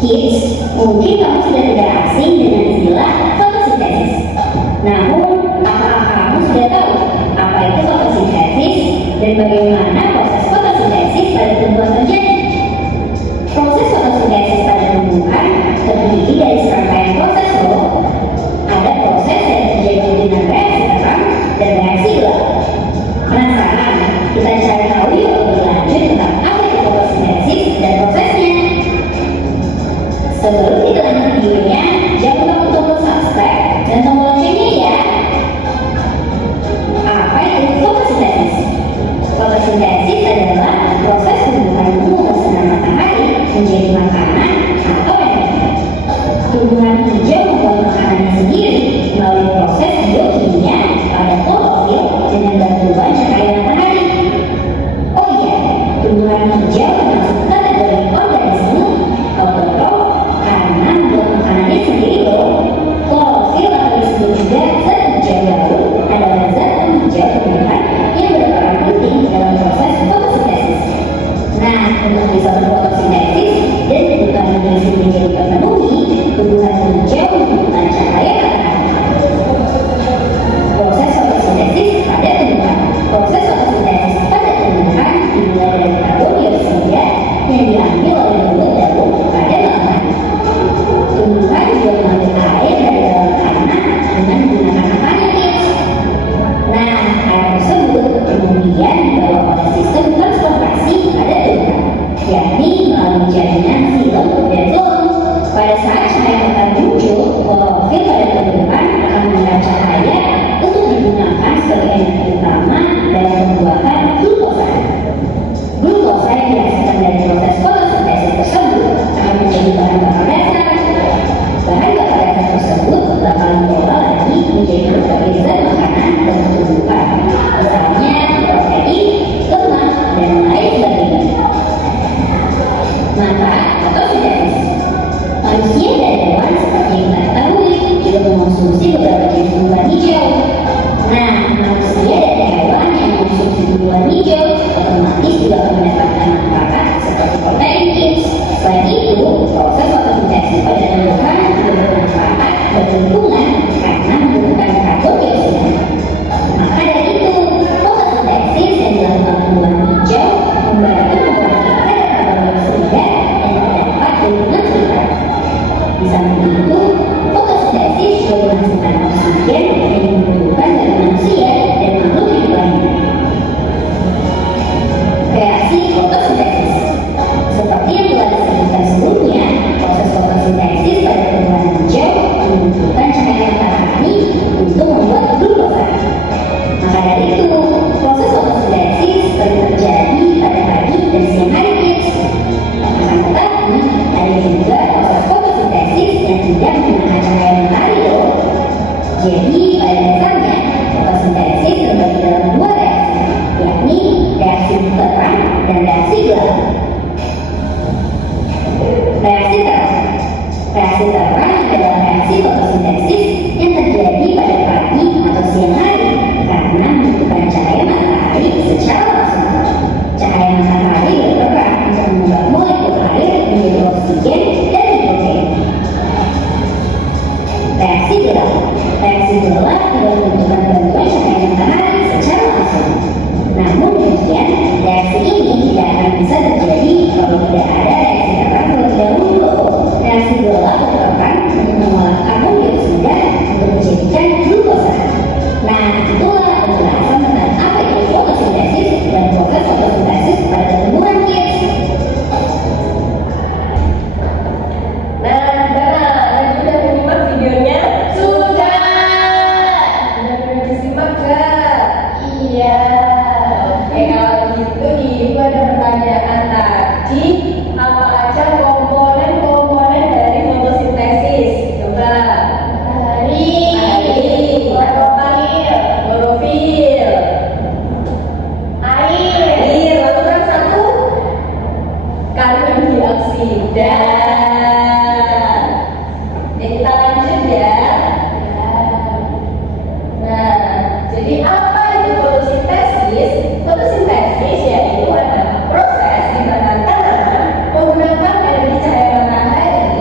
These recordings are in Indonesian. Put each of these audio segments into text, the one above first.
Kids, mungkin kamu sudah tidak asing dengan istilah fotosintesis. Namun, apakah kamu sudah tahu apa itu fotosintesis dan bagaimana proses fotosintesis pada tumbuhan terjadi? Proses fotosintesis pada tumbuhan terdiri dari serangkaian proses loh. Ada proses yang terjadi dengan reaksi terang dan reaksi gelap. Penasaran? Kita cari tahu yuk lebih lanjut tentang apa itu fotosintesis dan prosesnya. Sebelum kita lanjut videonya, jangan lupa tombol subscribe dan tombol loncengnya ya. Apa itu fotosintesis? Fotosintesis adalah proses tumbuhan mengubah sinar matahari menjadi makanan atau energi. Tumbuhan hijau membuat makanannya sendiri melalui proses biokimia pada klorofil dengan bantuan cahaya matahari. Oh iya, tumbuhan hijau termasuk kategori organisme autotrof karena membuat makanannya sendiri loh. Klorofil atau disebut juga zat hijau baru adalah zat penghijau tumbuhan yang berperan penting dalam proses fotosintesis. Nah, untuk bisa berfotosintesis dan kebutuhan nutrisi menjadi terpenuhi, tumbuhan hijau membutuhkan cahaya matahari. Proses fotosintesis pada tumbuhan. Proses fotosintesis pada tumbuhan dimulai dari karbon dioksida yang diambil oleh mulut daun pada malam hari. Tumbuhan juga mengambil air dari dalam tanah dengan menggunakan napannya. Nah, air tersebut kemudian dibawa oleh sistem transportasi pada tumbuhan, yakni melalui jaringan filem dan zoom. Pada saat cahaya matahari muncul, klorofil pada tumbuhan akan menyerap cahaya untuk digunakan sebagai energi utama dalam pembuatan glukosa. Glukosa yang dihasilkan dari proses fotosintesis tersebut akan menjadi bahan bakar dasar. Bahan bakar dasar tersebut bakal diolah lagi menjadi berbagai zat makanan untuk tumbuhan, misalnya protein, lemak, dan lain sebagainya. Manfaat fotosintesis. Manusia dan hewan seperti yang kita ketahui juga mengonsumsi beberapa jenis tumbuhan hijau. Nah, manusia dan hewan yang mengonsumsi tumbuhan hijau otomatis juga akan mendapatkan manfaat seperti protein kids. Selain itu, proses fotosintesis pada tumbuhan juga bermanfaat bagi lingkungan karena membutuhkan karbon dioksida. Maka dari itu, fotosintesis yang dilakukan tumbuhan hijau membantu mengurangi kadar karbon dioksida yang terdapat di lingkungan sekitar. Di samping itu, fotosintesis juga menghasilkan oksigen yang dibutuhkan oleh manusia dan makhluk hidup lainnya. Reaksi fotosintesis. Seperti yang telah disebutkan sebelumnya, proses fotosintesis pada tumbuhan hijau membutuhkan cahaya matahari untuk membuat glukosa. Maka dari itu, proses fotosintesis terjadi pada pagi dan siang hari kids. Akan tetapi, ada juga proses fotosintesis yang tidak menggunakan cahaya matahari loh. Jadi, pada dasarnya, fotosintesis terbagi dalam dua reaksi, yakni reaksi terang dan reaksi gelap. Reaksi terang. Reaksi terang adalah reaksi fotosintesis yang terjadi pada pagi atau siang hari karena membutuhkan cahaya matahari secara langsung. Cahaya matahari berperan untuk mengubah molekul air menjadi oksigen dan hidrogen. Reaksi gelap. Reaksi gelap tidak membutuhkan bantuan cahaya matahari secara langsung. Namun demikian, reaksi ini tidak akan bisa terjadi kalau tidak ada reaksi terang terlebih dahulu. Reaksi gelap berperan untuk mengolah karbon dioksida untuk menjadikan glukosa. Nah, itulah penjelasan tentang apa itu fotosintesis dan proses fotosintesis pada tumbuhan kids. Nah, sudah menyimak videonya? Sudah disimak gak? Iya. Oke, kalau gitu Ibu ada pertanyaan tadi, apa aja komponen-komponen dari fotosintesis? Coba. Klorofil, air, lalu kan satu karbon dioksida. Ya, kita lanjut ya. Nah, jadi apa itu fotosintesis? Fotosintesis yaitu adalah proses di mana tanaman menggunakan energi cahaya matahari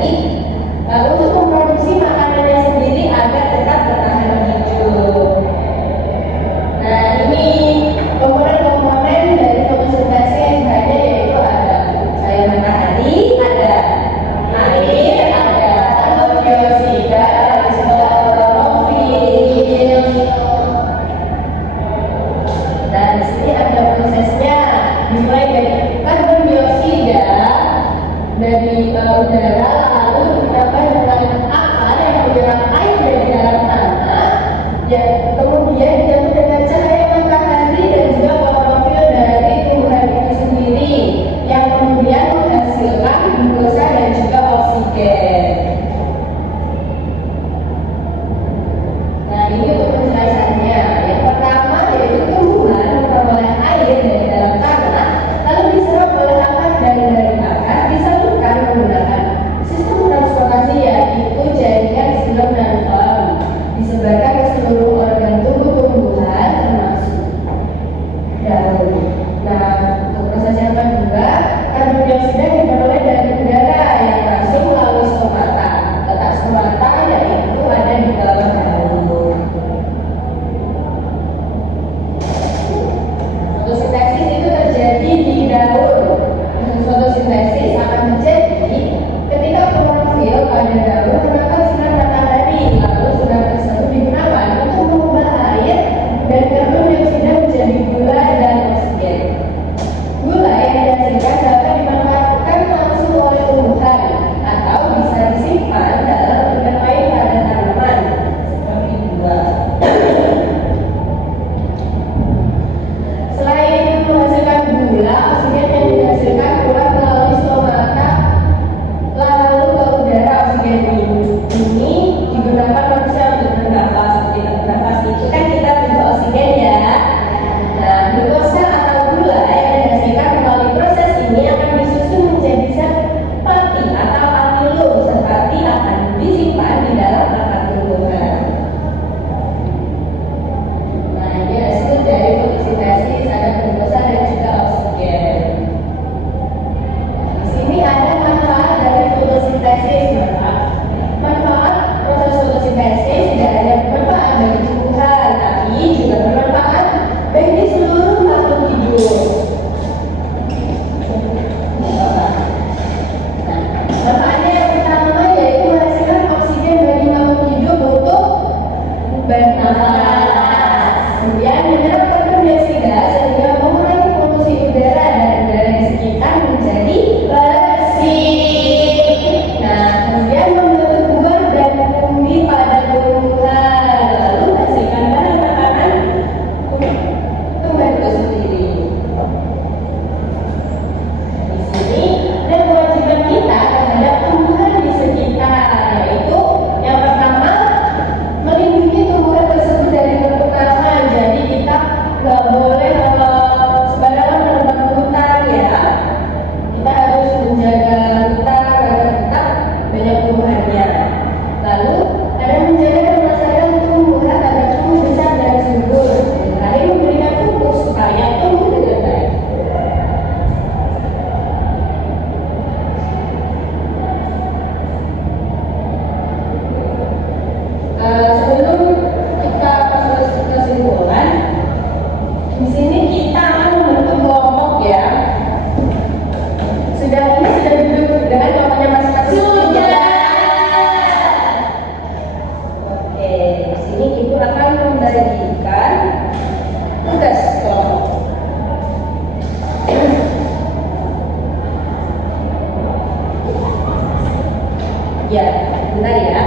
Ya, bentar ya.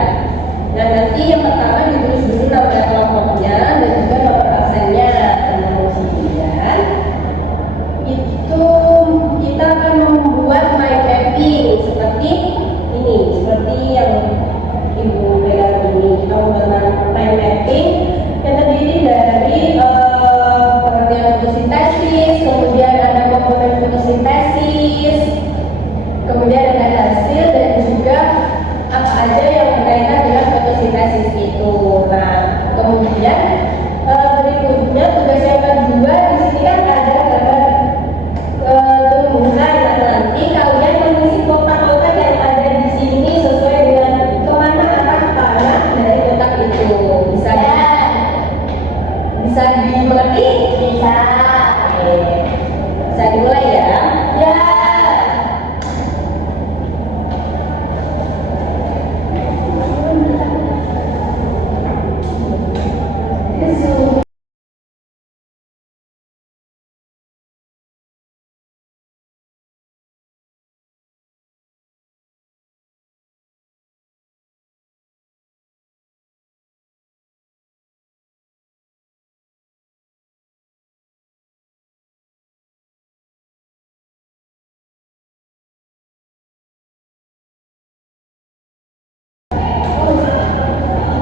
Nah, nanti yang pertama ditulis dulu nama kelompoknya dan juga nomor absennya. Kemudian itu kita akan membuat mind mapping seperti ini, seperti yang Ibu pegang ini. Kita membuat mind mapping yang terdiri dari pengertian fotosintesis, kemudian ada komponen fotosintesis, kemudian ada hasil dan juga apa aja yang berkaitan dengan fotosintesis itu. Nah, kemudian berikutnya tugas yang kedua di sini kan ada gambar tumbuhan. Nah, nanti kalian mengisi kotak-kotak yang ada di sini sesuai dengan kemana arah tanah dari kotak itu. Bisa dimengerti? Bisa. Oke. Bisa dimulai ya? Ya.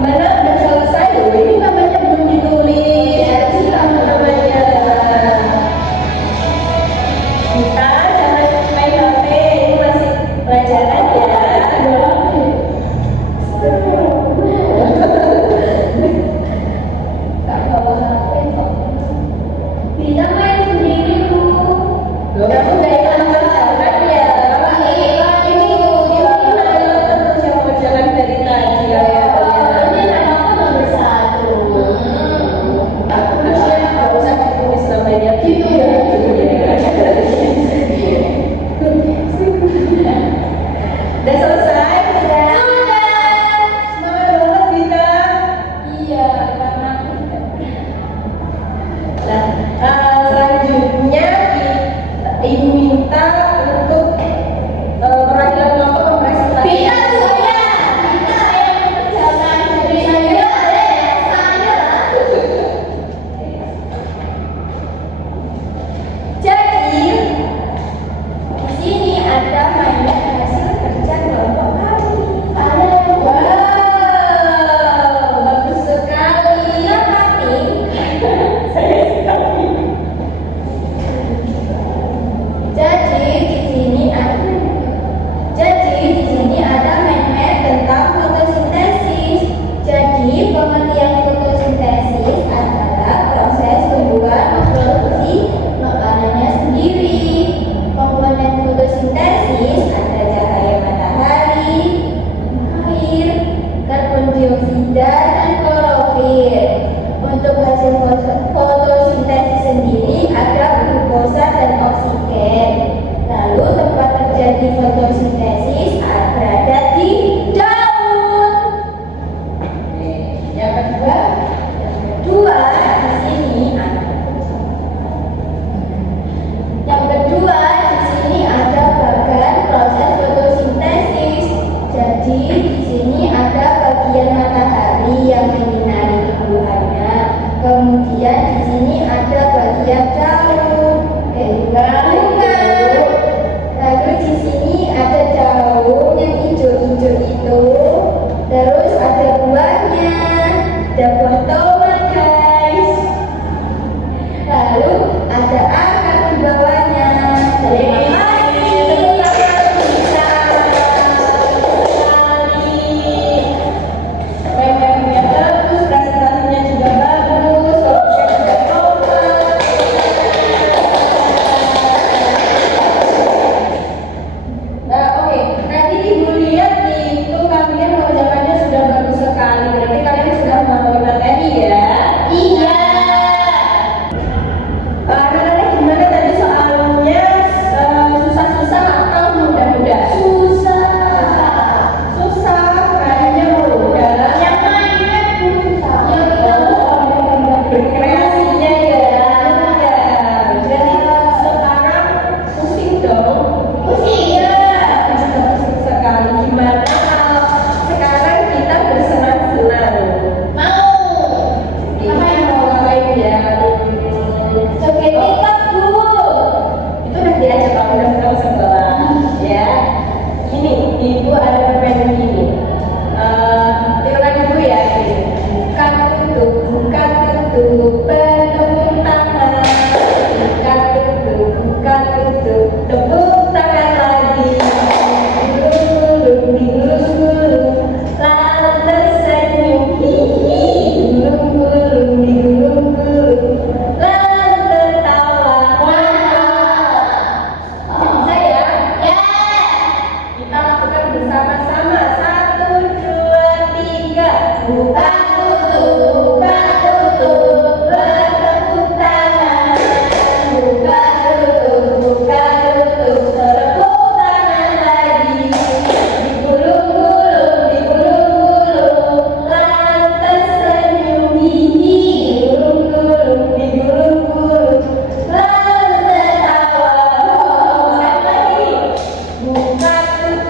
Mana udah selesai loh, ini namanya belum ditulis. Namanya kita jangan main HP, ini masih pelajaran ya. Gak bawa HP kok. Bisa main sendiri Bu. Loh, kamu gak ikut pelajaran ya? Ini nanya terus yang mau jalan dari tadi ya. Ini anakku nomor 1. Harusnya nggak usah ditulis namanya Gitu ya. Udah selesai? Sudah. Semangat banget Dita. Iya, karena aku Nah, selanjutnya Ibu minta untuk perwakilan kelompok mempresentasikan. Bisa semuanya. Kita yang mengerjakan dari saya ada saya. Jadi di sini ada banyak hasil kerja kelompok kami. Ada yang Wow, bagus sekali. Jadi di sini ada mind map tentang fotosintesis. Jadi pengertian fotosintesis adalah proses pembuatan produksi makanannya sendiri. Komponen fotosintesis ada cahaya matahari, air, karbon dioksida, dan klorofil. Untuk hasil fotosintesis sendiri ada glukosa dan oksigen. Lalu tempat terjadi fotosintesis berada di daun. Yang kedua, Di sini yang kedua di sini ada bagian proses fotosintesis. Jadi di sini ada bagian matahari yang menyinari tumbuhannya. Kemudian di sini ada bagian daun, bunga. Lalu di sini ada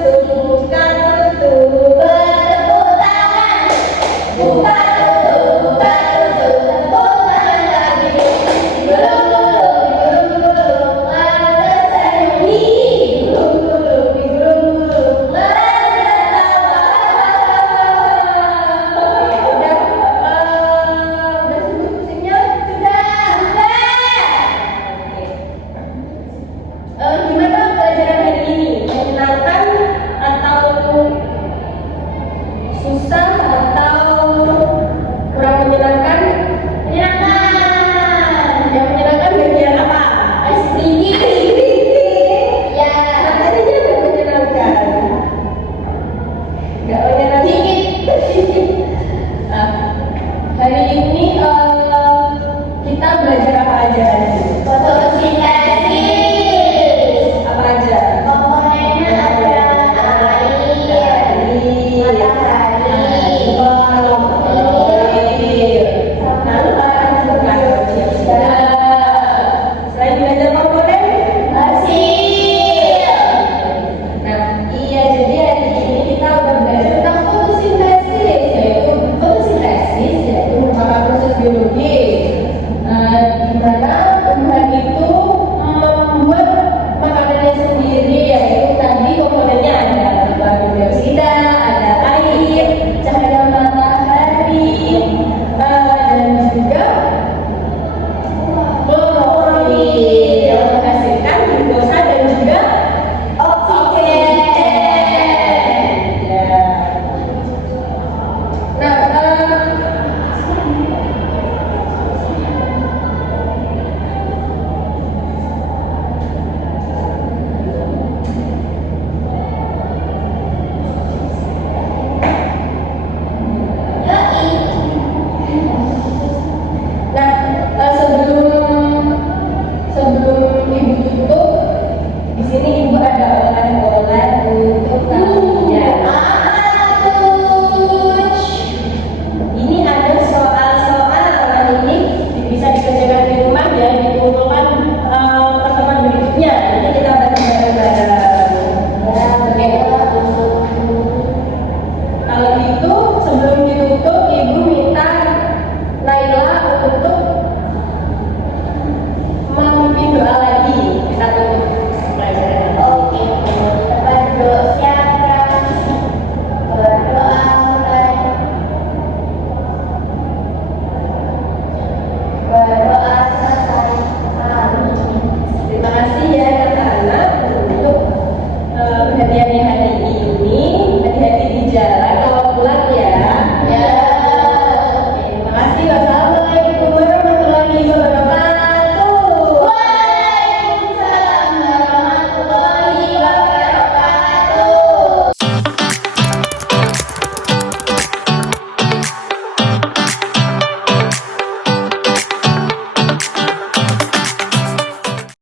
Tunggu